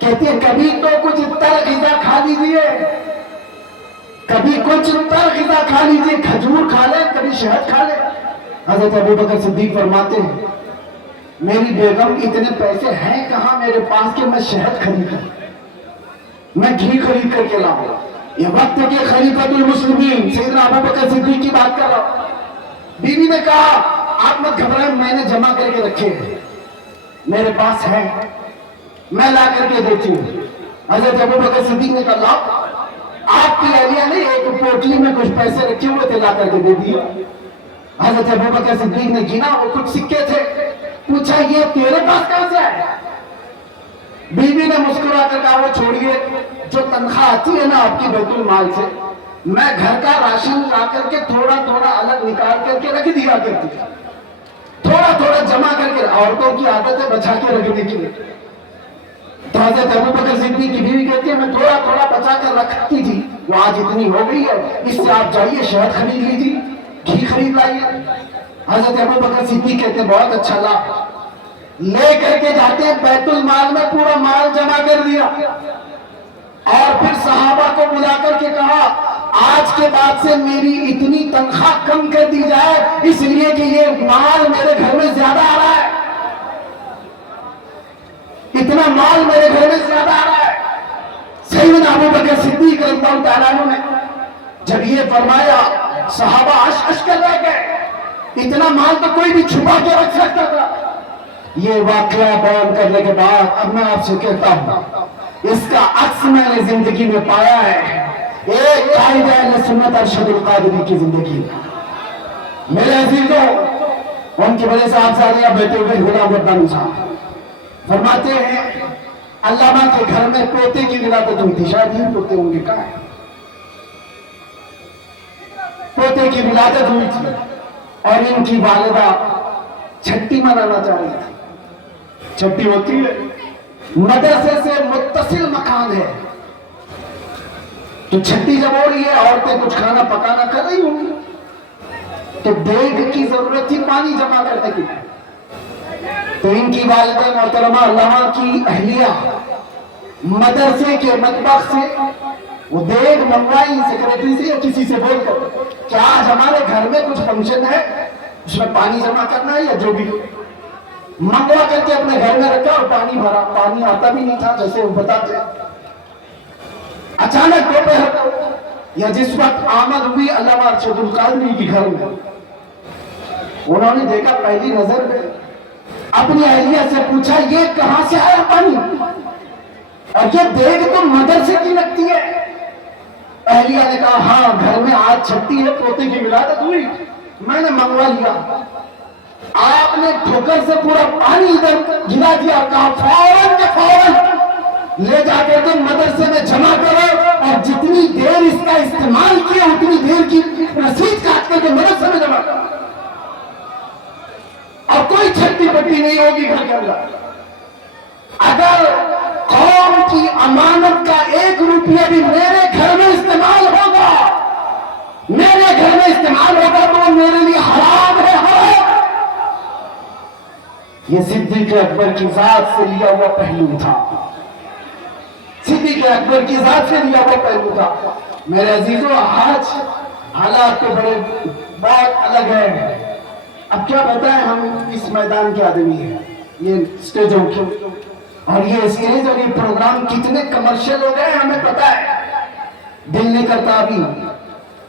کہتی ہے کبھی تو کچھ تر غذا کھا لیجیے، کبھی کچھ تر غذا کھا لیجیے، کھجور کھا لیں، کبھی شہد کھا لیں۔ حضرت ابوبکر صدیق فرماتے ہیں میری بیگم اتنے پیسے ہیں کہاں میرے پاس کہ میں شہد خرید کر میں گھی خرید کر کے لاؤں۔ یہ وقت کہ خلیفۃ المسلمین سیدنا ابوبکر صدیق کی بات کر رہا ہوں۔ بیوی نے کہا آپ مت گھبرائیں، میں نے جمع کر کے رکھے ہیں، میرے پاس ہے، میں لا کر کے دیتی ہوں۔ حضرت ابوبکر صدیق نے کہا لاؤ۔ آپ کی اہلیہ نے ایک پوٹلی میں کچھ پیسے رکھے ہوئے تھے، لا کر کے دے دیا۔ حضرت ابوبکر صدیق نے گنا، وہ کچھ سکے تھے، پوچھا یہ تیرے پاس کہاں سے آئے؟ بیوی نے مسکرا کر کہا وہ چھوڑیے، جو تنخواہ آتی ہے نا آپ کی بیت المال سے، میں گھر کا راشن لا کر کے تھوڑا تھوڑا الگ نکال کر کے رکھ دیا کرتی تھی، تھوڑا تھوڑا جمع کر کے، عورتوں کی عادت ہے بچا کے رکھنے کی۔ تو حضرت ابوبکر صدیق کی بیوی کہتی ہے میں تھوڑا تھوڑا بچا کر رکھتی تھی، وہ آج اتنی ہو گئی ہے، اس سے آپ جائیے شہد خرید لیجیے، گھی خرید لائیے۔ حضرت ابوبکر صدیق کہتے ہیں بہت اچھا لا، لے کر کے جاتے ہیں بیت المال میں پورا مال جمع کر دیا، اور پھر صحابہ کو بلا کر کے کہا آج کے بعد سے میری اتنی تنخواہ کم کر دی جائے، اس لیے کہ یہ مال میرے گھر میں زیادہ آ رہا ہے، اتنا مال میرے گھر میں زیادہ آ رہا ہے۔ سیدنا ابوبکر صدیق رضی اللہ تعالیٰ عنہ نے جب یہ فرمایا صحابہ عش کر رہ گئے، اتنا مال تو کوئی بھی چھپا کے رکھ سکتا تھا۔ یہ واقعہ بیان کرنے کے بعد اب میں آپ سے کہتا ہوں اس کا عکس میں نے زندگی میں پایا ہے ایک قائد اہل سنت ارشد القادری کی زندگی میں۔ میرے عزیزوں، ان کے بڑے صاحبزادیاں بیٹے ہوئے غلام ربانی صاحب فرماتے ہیں علامہ کے گھر میں پوتے کی ولادت ہوئی تھی، شاید یہ پوتے ہوں گے، کہاں ہے؟ پوتے کی ولادت ہوئی تھی اور ان کی والدہ چھٹی منانا چاہ رہی تھی۔ چھٹی ہوتی ہے، مدرسے سے متصل مکان ہے، تو چھٹی جب ہو رہی ہے عورتیں کچھ کھانا پکانا کر رہی ہوں گی، تو دیگ کی ضرورت تھی پانی جمع کرنے کی، تو ان کی والدہ محترمہ علامہ کی اہلیہ مدرسے کے مطبخ سے وہ دیگ منگوائی سیکریٹری سے یا کسی سے بول کر کہ آج ہمارے گھر میں کچھ فنکشن ہے، اس میں پانی جمع کرنا ہے یا جو بھی، منگوا کر کے اپنے گھر میں رکھا اور پانی بھرا، پانی آتا بھی نہیں تھا جیسے وہ بتاتے۔ اچانک دوپہر یا جس وقت آمد ہوئی علامہ ارشد القادری کے گھر میں، انہوں نے دیکھا پہلی نظر میں، اپنی اہلیہ سے پوچھا یہ کہاں سے آیا پانی، اور یہ دیگ تو مدرسے کی لگتی ہے۔ اہلیہ نے کہا ہاں گھر میں آج چھٹی ہے، پوتے کی ولادت ہوئی، میں نے منگوا لیا۔ آپ نے ٹھوکر سے پورا پانی ادھر گرا دیا، کہا فوراً کے فوراً لے جا کر کے مدرسے میں جمع کرو، اور جتنی دیر اس کا استعمال کیا اتنی دیر کی رسید کاٹ کر کے مدرسے میں جمع کرو، اور کوئی چھٹی پٹی نہیں ہوگی گھر کے اندر۔ اگر قوم کی امانت کا 1 روپیہ بھی میرے گھر میں استعمال ہوگا، میرے گھر میں استعمال ہوگا تو وہ میرے لیے حرام ہے، حرام۔ یہ صدیق اکبر کی ذات سے لیا ہوا پہلو تھا، صدیق اکبر کی ذات سے لیا ہوا پہلو تھا۔ میرے عزیزوں، آج حالات تو بڑے بہت الگ ہے۔ اب کیا بتائیں، ہم اس میدان کے آدمی ہیں، یہ سٹیجوں کے، اور یہ اسٹیج اور یہ پروگرام کتنے کمرشل ہو گئے ہمیں پتا ہے، دل نہیں کرتا ابھی،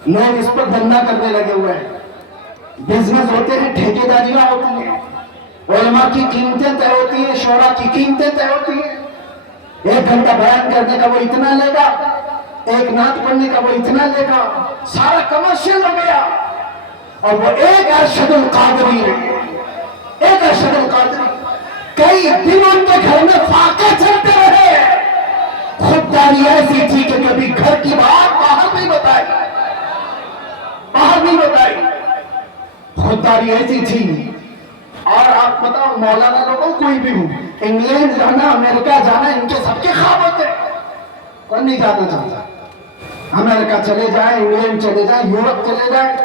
لوگ اس پر دھندا کرنے لگے ہوئے ہیں، بزنس ہوتے ہیں، ٹھیکے داریاں ہوتی ہیں، علماء کی قیمتیں طے ہوتی ہیں، شورا کی قیمتیں طے ہوتی ہیں۔ 1 گھنٹہ بیان کرنے کا وہ اتنا لے گا، 1 نعت پڑھنے کا وہ اتنا لے گا، سارا کمرشل ہو گیا۔ اور وہ ایک ارشد القادری ہے، ایک ارشد القادری، کئی دن ان کے گھر میں فاقے چلتے رہے، خودداری ایسی تھی کہ کبھی گھر کی بات باہر نہیں بتائی، باہر نہیں بتائی، خودداری ایسی تھی۔ اور آپ بتاؤ مولانا لوگوں کوئی بھی ہو، انگلینڈ جانا، امریکہ جانا، ان کے سب کے خواب ہوتے ہیں، کوئی نہیں جانا چاہتا۔ امریکہ چلے جائیں، انگلینڈ چلے جائیں، یورپ چلے جائیں۔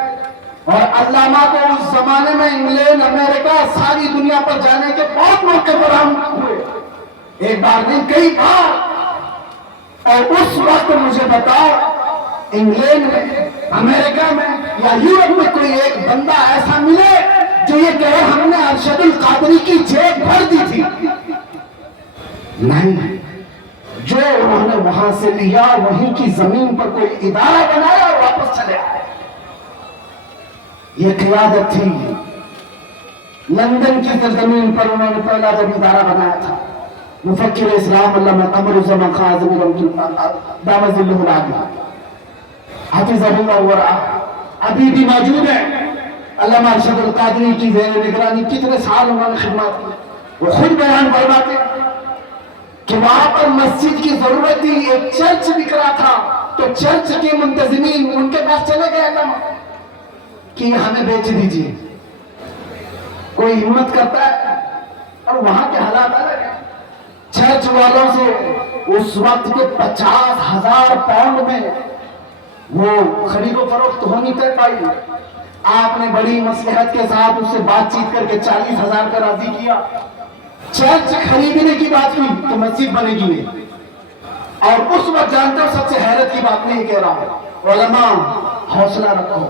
اور علامہ کو اس زمانے میں انگلینڈ، امریکہ، ساری دنیا پر جانے کے بہت موقع فراہم ہوئے، ایک بار نہیں کئی بار۔ اور اس وقت مجھے بتاؤ انگلینڈ میں، امریکہ میں یا یورپ میں کوئی ایک بندہ ایسا ملے جو یہ کہے ہم نے ارشد القادری کی جیب بھر دی تھی؟ نہیں، جو انہوں نے وہاں سے لیا وہیں کی زمین پر کوئی ادارہ بنایا اور واپس چلے آئے۔ یہ قیادت تھی۔ لندن کی زمین پر انہوں نے پہلا جب ادارہ بنایا تھا، مفکر اسلام علامہ قمر الزمان خان دامت ظلہ العالیہ حفظہ اللہ ورعاہ ابھی بھی موجود ہے۔ علامہ ارشد القادری کی زیر نگرانی کتنے سال انہوں نے خدمات کی۔ وہ خود بیان فرماتے کہ وہاں پر مسجد کی ضرورت تھی، ایک چرچ بک رہا تھا، تو چرچ کے منتظمین ان کے پاس چلے گئے علامہ کہ ہمیں بیچ دیجیے۔ کوئی ہمت کرتا ہے؟ اور وہاں کے حالات الگ ہیں۔ چرچ والوں سے اس وقت کے 50,000 پاؤنڈ میں وہ خرید و فروخت ہونی طے پائی۔ آپ نے بڑی مصلحت کے ساتھ اس سے بات چیت کر کے 40,000 کا راضی کیا۔ چرچ خریدنے کی بات کی تو مسجد بنے گی نہیں۔ اور اس وقت جانتے ہو سب سے حیرت کی بات نہیں کہہ رہا ہوں، علماء حوصلہ رکھو،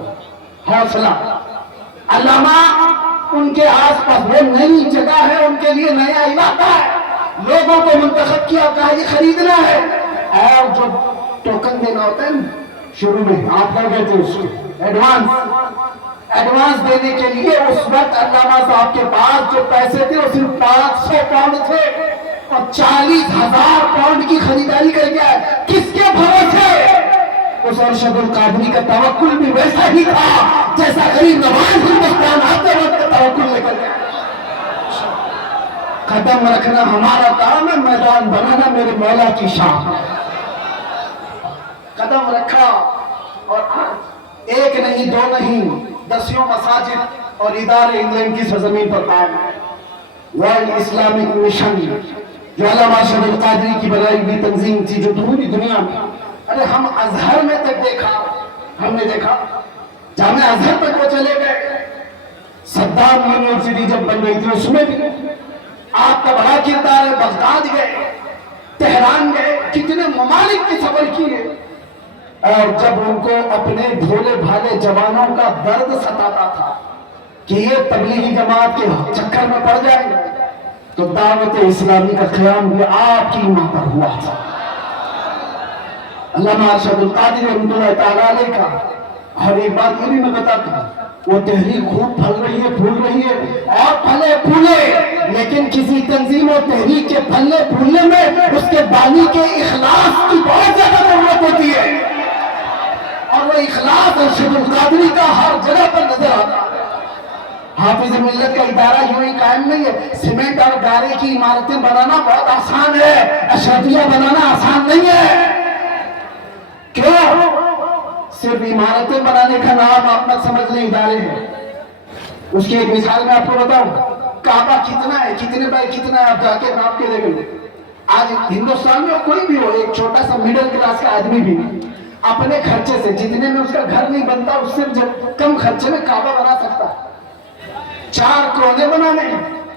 حوصلہ۔ علماء ان کے آس پاس وہ نئی جگہ ہے، ان کے لیے نیا علاقہ ہے، لوگوں کو منتخب کیا، کہا یہ خریدنا ہے، اور جو ٹوکن دینا ہوتا ہے شروع میں آپ کر گئے تھے اس کو ایڈوانس دینے کے لیے اس وقت علامہ صاحب کے پاس جو پیسے تھے وہ صرف 500 پاؤنڈ تھے، اور 40,000 پاؤنڈ کی خریداری کر گیا۔ کس کے بھروسے؟ اس ارشد القادری کا توکل بھی ویسا ہی تھا جیسا غریب نواز ہندوستان آتے وقت توکل لے کر گیا۔ قدم رکھنا ہمارا کام ہے، میدان بنانا میرے مولا کی شان۔ قدم رکھا، اور آج ایک نہیں، دو نہیں، 10 مساجد اور ادارے انگلینڈ کی سرزمین پر قائم ہیں۔ ورلڈ اسلامک مشن جو علامہ ارشد القادری کی بنائی ہوئی تنظیم تھی، جو پوری دنیا میں، ارے ہم ازہر میں تک دیکھا، ہم نے دیکھا جامعہ ازہر تک وہ چلے گئے۔ صدام یونیورسٹی جب بن گئی تھی اس میں بھی آپ کا بڑا کردار ہے۔ بغداد گئے، تہران گئے، کتنے ممالک کی سفر کیے، اور جب ان کو اپنے بھولے بھالے جوانوں کا درد ستاتا تھا کہ یہ تبلیغی جماعت کے چکر میں پڑ جائیں گے، تو دعوت اسلامی کا قیام بھی آپ کی ماں پر ہوا تھا۔ علامہ ارشد القادری رحمۃ اللہ تعالیٰ علیہ کا، اور ایک بات یہ بھی میں بتاتا ہوں، وہ تحریک خوب پھل رہی ہے، پھول رہی ہے، اور پھلے پھولے، لیکن کسی تنظیم و تحریک کے پھلنے پھولنے میں اس کے بانی کے اخلاص کی بہت زیادہ ضرورت ہوتی ہے، اور وہ اخلاص ارشد القادری کا ہر جگہ پر نظر آتا ہے۔ حافظ ملت کا ادارہ یوں ہی قائم نہیں ہے۔ سیمنٹ اور گارے کی عمارتیں بنانا بہت آسان ہے، اشرفیہ بنانا آسان نہیں ہے۔ کیوں؟ صرف عمارتیں بنانے کا نام آپ مت سمجھ لیں ادارے ہیں۔ اس کی ایک مثال میں آپ کو بتاؤں، کعبہ کتنا ہے، کتنے بائی کتنا ہے، آپ جا کے ناپ کے دیکھ لیں۔ آج ہندوستان میں کوئی بھی ہو، ایک چھوٹا سا میڈل کلاس کا آدمی بھی اپنے خرچے سے، جتنے میں اس کا گھر نہیں بنتا، اس سے کم خرچے میں کعبہ بنا سکتا ہے۔ 4 کونے بنانے،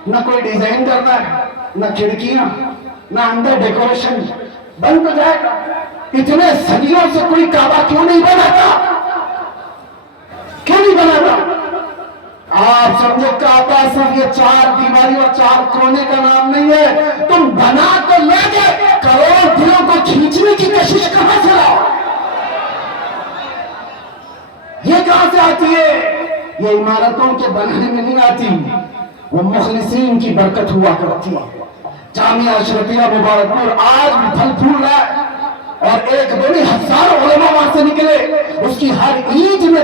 نہ کوئی ڈیزائن کرنا ہے، نہ کھڑکیاں، نہ اندر ڈیکوریشن، بن تو جائے گا۔ اتنے صدیوں سے کوئی کعبہ کیوں نہیں بناتا؟ کیوں نہیں بناتا؟ آپ سمجھو کعبہ صرف یہ 4 دیواری اور 4 کونے کا نام نہیں ہے۔ تم بنا تو لے گے، کروڑ دلوں کو کھینچنے کی کوشش کہاں سے لاؤ؟ یہ کہاں سے آتی ہے؟ یہ عمارتوں کے بنانے میں نہیں آتی، وہ مخلصین کی برکت ہوا کرتی ہے۔ جامعہ اشرفیہ مبارک پور آج بھی پھل پھول رہا ہے، اور ایک بڑی ہزاروں علماء وہاں سے نکلے، اس کی ہر اینٹ میں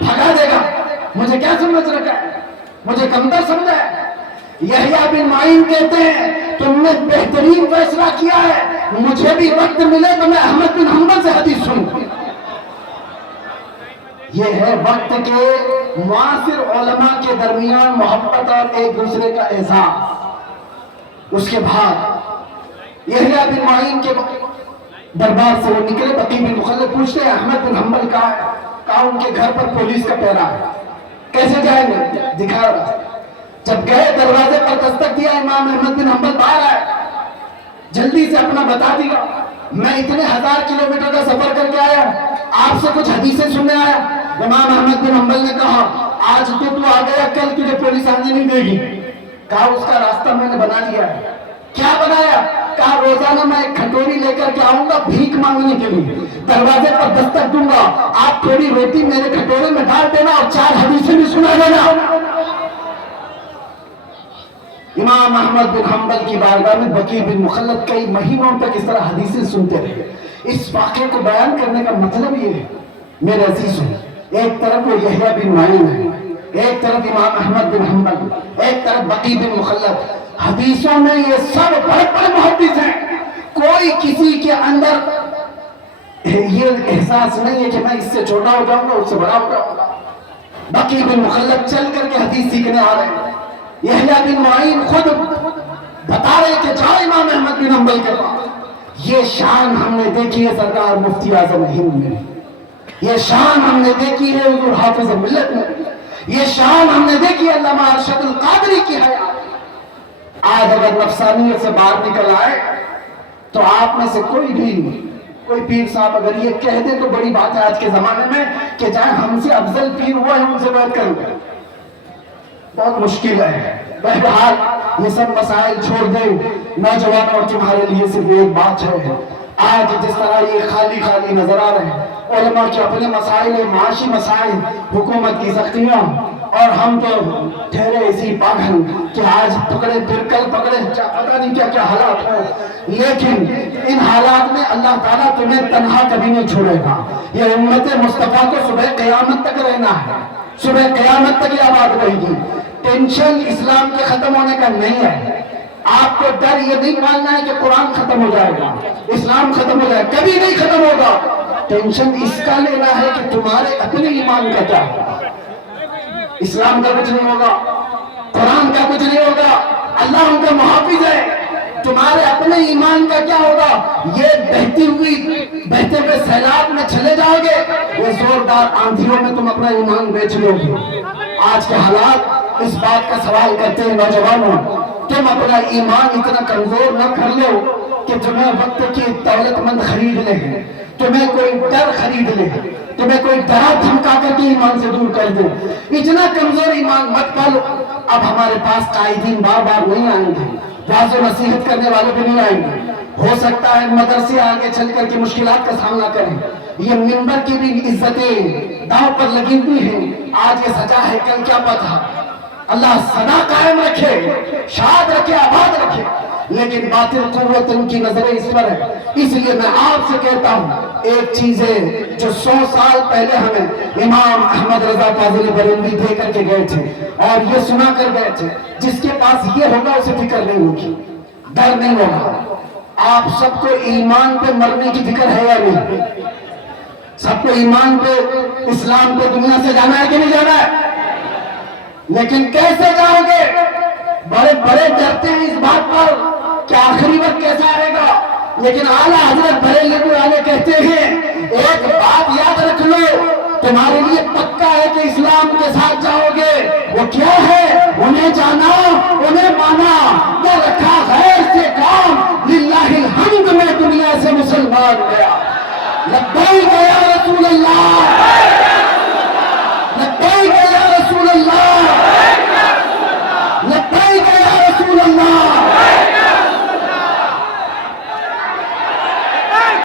بھگا دے گا. مجھے کیا سمجھ رکھا ہے؟ مجھے کمتر سمجھا ہے؟ یحییٰ بن معین کہتے ہیں تم نے بہترین فیصلہ کیا ہے, مجھے بھی وقت ملے تو میں احمد بن حنبل سے حدیث سنوں. یہ ہے وقت کے معاصر علماء کے درمیان محبت اور ایک دوسرے کا احساس. اس کے بعد یحییٰ بن معین کے دربار سے وہ نکلے. بقی بن مخلد پوچھتے ہیں احمد بن حنبل کہاں ہے؟ کہا ان کے گھر پر پولیس کا پہرا ہے. کیسے جائیں گے؟ دکھا رہا. جب گئے دروازے پر دستک دیا, امام احمد بن حنبل باہر آئے. جلدی سے اپنا بتا دیا, میں اتنے 1000 کلومیٹر کا سفر کر کے آیا, آپ سے کچھ حدیثیں سننے آیا. امام احمد بن حنبل نے کہا آج تو آ گیا, کل تجھے پولیس آنے نہیں دے گی. کہا اس کا راستہ میں نے بنا لیا ہے. کیا بنایا؟ کہا روزانہ میں ایک کھٹوری لے کر کے آؤں گا بھیک مانگنے کے لیے, دروازے پر دستک دوں گا, آپ تھوڑی روٹی میرے کھٹورے میں ڈال دینا اور 4 حدیثیں بھی سنا دینا. امام احمد بن حنبل کی بارگاہ میں بقی بن مخلد کئی مہینوں تک اس طرح حدیثیں سنتے رہے. اس واقعے کو بیان کرنے کا مطلب یہ ہے میرے عزیزوں, ایک طرف وہ یحییٰ بن معین ہے, ایک طرف امام احمد بن حنبل, ایک طرف بقی بن مخلد. حدیثوں میں یہ سب بڑے بڑے محدث ہیں, کوئی کسی کے اندر یہ احساس نہیں ہے کہ میں اس سے چھوٹا ہو جاؤں گا, اس سے بڑا ہو جاؤں گا. بقی بن مخلد چل کر کے حدیث سیکھنے آ رہے ہیں. یحییٰ بن معین خود بتا رہے کہ جاؤ امام احمد بن حنبل کے پاس. یہ شان ہم نے دیکھی ہے سرکار مفتی اعظم ہند میں, یہ شان ہم نے دیکھی ہے حضور حافظ ملت میں, یہ شان ہم نے دیکھی ہے علامہ ارشد القادری کی حیات. آج اگر نفسانیت سے باہر نکل آئے تو آپ میں سے کوئی پیر صاحب اگر یہ کہہ دے تو بڑی بات ہے آج کے زمانے میں کہ جائیں ہم سے افضل پیر ہوا ہے ان سے بات کریں گے, بہت مشکل ہے. بہرحال یہ سب مسائل چھوڑ دیں, نوجوانوں تمہارے لیے صرف ایک بات ہے. آج جس طرح یہ خالی خالی نظر آ رہے ہیں, علماء کے اپنے مسائل, معاشی مسائل, حکومت کی سختیاں, اور ہم تو ٹھہرے اسی پاگل کہ آج پکڑے پھر کل پکڑے, پتہ نہیں کیا کیا حالات ہو. لیکن ان حالات میں اللہ تعالیٰ تمہیں تنہا کبھی نہیں چھوڑے گا. یہ امت مصطفیٰ کو صبح قیامت تک رہنا ہے, صبح قیامت تک یہ آباد رہے گی. ٹینشن اسلام کے ختم ہونے کا نہیں ہے. آپ کو ڈر یہ نہیں ماننا ہے کہ قرآن ختم ہو جائے گا, اسلام ختم ہو جائے گا, کبھی نہیں ختم ہوگا. ٹینشن اس کا لینا ہے کہ تمہارے اپنے ایمان کا کیا ہوگا. اسلام کا کچھ نہیں ہوگا, قرآن کا کچھ نہیں ہوگا, اللہ ان کا محافظ ہے. تمہارے اپنے ایمان کا کیا ہوگا؟ یہ بہتے ہوئے سیلاب میں چلے جاؤ گے, یہ زوردار آندھیوں میں تم اپنا ایمان بیچ لو گے. آج کے حالات اس بات کا سوال کرتے ہیں نوجوانوں, تم اپنا ایمان اتنا کمزور نہ کر لو کہ تمہیں وقت کی دولت مند خرید لے, تمہیں کوئی ڈر خرید لے, تمہیں کوئی ڈرا دھمکا کر کے ایمان سے دور کر دے. اتنا کمزور ایمان مت پالو. اب ہمارے پاس قائدین بار بار نہیں آئیں گے, واضح نصیحت کرنے والے بھی نہیں آئیں گے. ہو سکتا ہے مدرسے آگے چل کر کے مشکلات کا سامنا کریں. یہ منبر کی بھی عزتیں داؤ پر لگی ہوئی ہیں. آج یہ سجا ہے, کل کیا پتہ. اللہ سدا قائم رکھے, شاد رکھے, آباد رکھے. لیکن باطل قوت ان کی نظریں اس پر ہے. اس لیے میں آپ سے کہتا ہوں ایک چیز ہے جو 100 سال پہلے ہمیں امام احمد رضا فاضل بریلوی دے کر کے گئے تھے اور یہ سنا کر گئے تھے, جس کے پاس یہ ہوگا اسے فکر نہیں ہوگی, ڈر نہیں ہوگا. آپ سب کو ایمان پہ مرنے کی فکر ہے یا نہیں؟ سب کو ایمان پہ, اسلام پہ دنیا سے جانا ہے کہ نہیں جانا ہے؟ لیکن کیسے جاؤ گے؟ بڑے بڑے ڈرتے ہیں اس بات پر کہ آخری وقت کیسا آئے گا. لیکن اعلیٰ حضرت بریلوی والے کہتے ہیں ایک بات یاد رکھ لو, تمہارے لیے پکا ہے کہ اسلام کے ساتھ جاؤ گے. وہ کیا ہے؟ انہیں جانا, انہیں مانا, نہ رکھا غیر سے کام, للہ الحمد میں دنیا سے مسلمان گیا. لبیک یا رسول اللہ.